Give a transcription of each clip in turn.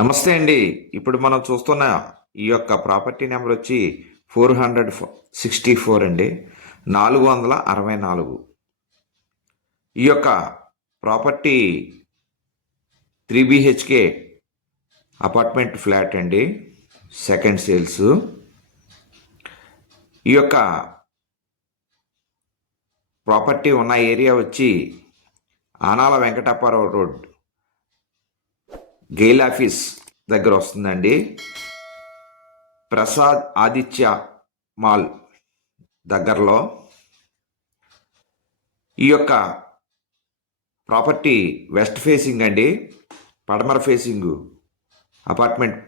నమస్తే అండి. ఇప్పుడు మనం చూస్తున్న ఈ యొక్క ప్రాపర్టీ నెంబర్ వచ్చి 464 అండి. 464. ఈ యొక్క ప్రాపర్టీ 3 BHK అపార్ట్మెంట్ ఫ్లాట్ అండి. Second sales. ఈ యొక్క ప్రాపర్టీ ఉన్న ఏరియా వచ్చి ఆనాల వెంకటాపురం రోడ్, గెయిల్ ఆఫీస్ దగ్గర వస్తుందండి. ప్రసాద్ ఆదిత్య మాల్ దగ్గరలో. ఈ యొక్క ప్రాపర్టీ వెస్ట్ ఫేసింగ్ అండి, పడమర ఫేసింగ్ అపార్ట్మెంట్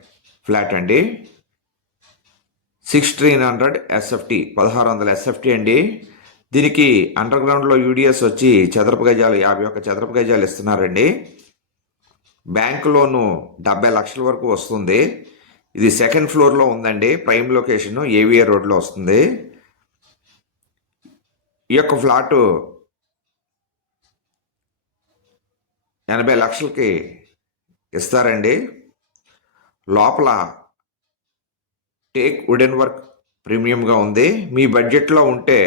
ఫ్లాట్ అండి. 1600 SFT, 1600 SFT అండి. దీనికి అండర్ గ్రౌండ్లో యూడిఎస్ వచ్చి చదరపు గజాలు 51 చదరపు గజాలు ఇస్తున్నారండి. బ్యాంక్ లోను 70 లక్షల వరకు వస్తుంది. ఇది సెకండ్ ఫ్లోర్లో ఉందండి. ప్రైమ్ లొకేషన్ ఏవిఆర్ రోడ్లో వస్తుంది. ఈ యొక్క ఫ్లాటు 80 లక్షలకి ఇస్తారండి. లోపల టేక్ వుడెన్ వర్క్ ప్రీమియంగా ఉంది. మీ బడ్జెట్లో ఉంటే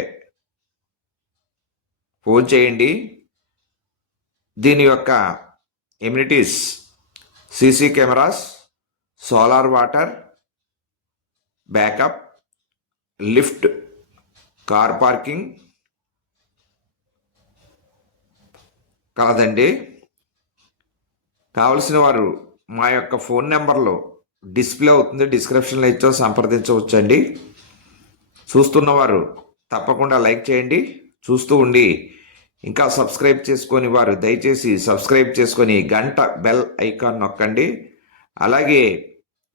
ఫోన్ చేయండి. దీని యొక్క amenities CC cameras, solar water, backup, lift, car parking కలదండి. కావలసిన వారు మా యొక్క ఫోన్ నెంబర్లో డిస్ప్లే అవుతుంది, డిస్క్రిప్షన్లో ఇచ్చో సంప్రదించవచ్చండి. చూస్తున్నవారు తప్పకుండా లైక్ చేయండి. చూస్తూ ఉండి ఇంకా సబ్స్క్రైబ్ చేసుకొని వారు దయచేసి సబ్స్క్రైబ్ చేసుకొని గంట బెల్ ఐకాన్ నొక్కండి. అలాగే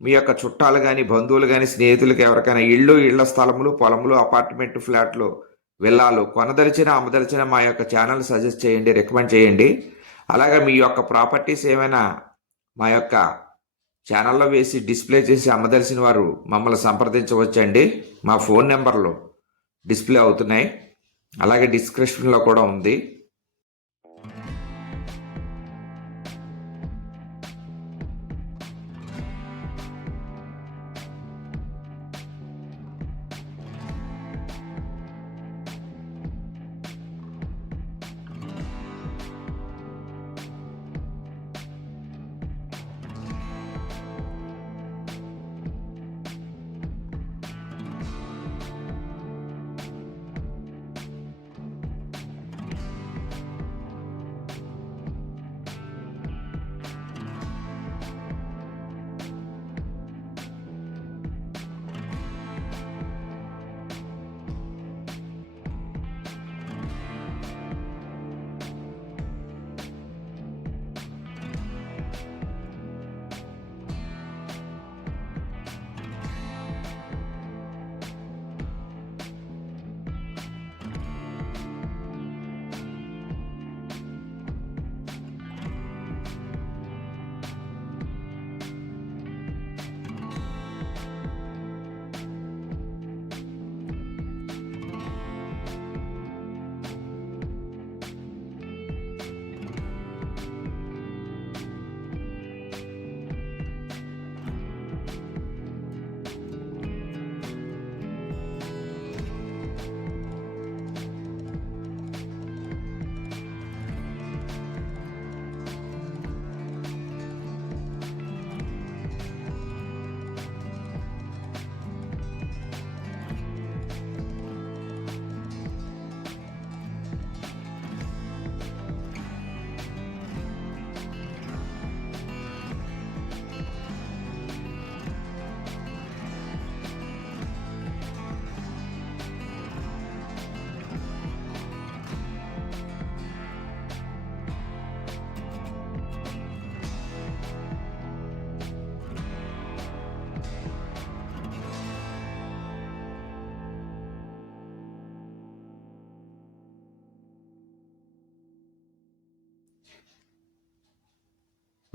మీ యొక్క చుట్టాలు కానీ, బంధువులు కానీ, స్నేహితులకు ఎవరికైనా ఇళ్ల స్థలములు, పొలములు, అపార్ట్మెంట్ ఫ్లాట్లు, విల్లాలు కొనదలిచిన, అమ్మదలిచిన మా యొక్క ఛానల్ సజెస్ట్ చేయండి, రికమెండ్ చేయండి. అలాగే మీ యొక్క ప్రాపర్టీస్ ఏమైనా మా యొక్క ఛానల్లో వేసి డిస్ప్లే చేసి అమ్మదలిసిన వారు మమ్మల్ని సంప్రదించవచ్చండి. మా ఫోన్ నెంబర్లు డిస్ప్లే అవుతున్నాయి, అలాగే డిస్క్రిప్షన్లో కూడా ఉంది.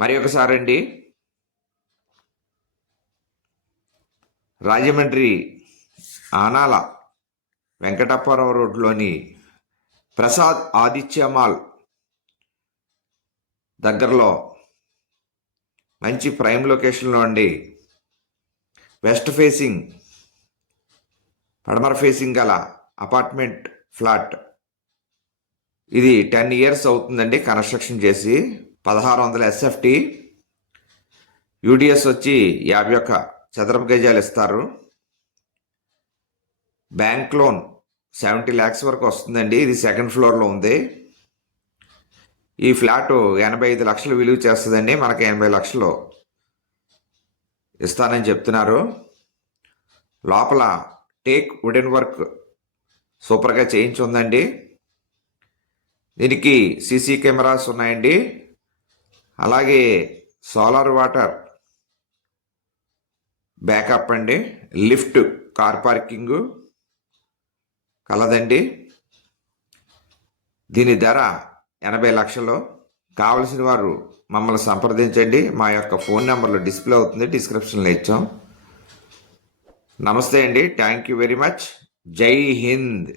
మరి ఒకసారి అండి, రాజమండ్రి ఆనాల వెంకటాపురం రోడ్లోని ప్రసాద్ ఆదిత్య మాల్ దగ్గరలో మంచి ప్రైమ్ లొకేషన్లో అండి. వెస్ట్ ఫేసింగ్, పడమర ఫేసింగ్ గల అపార్ట్మెంట్ ఫ్లాట్. ఇది 10 ఇయర్స్ అవుతుందండి కన్స్ట్రక్షన్ చేసి. 1600 ఎస్ఎఫ్టి. యూడిఎస్ వచ్చి 51 చదరపు గజాలు ఇస్తారు. బ్యాంక్ లోన్ 70 lakhs వరకు వస్తుందండి. ఇది సెకండ్ ఫ్లోర్లో ఉంది. ఈ ఫ్లాట్ 85 లక్షలు విలువ చేస్తుందండి. మనకి 80 లక్షలు ఇస్తానని చెప్తున్నారు. లోపల టేక్ వుడెన్ వర్క్ సూపర్గా చేయించి ఉందండి. దీనికి సీసీ కెమెరాస్ ఉన్నాయండి. అలాగే సోలార్ వాటర్ బ్యాకప్ అండి. లిఫ్ట్, కార్ పార్కింగు కలదండి. దీని ధర 80 లక్షలు. కావలసిన వారు మమ్మల్ని సంప్రదించండి. మా యొక్క ఫోన్ నెంబర్లు డిస్ప్లే అవుతుంది, డిస్క్రిప్షన్లో ఇచ్చాం. నమస్తే అండి. Thank you very much. జై హింద్.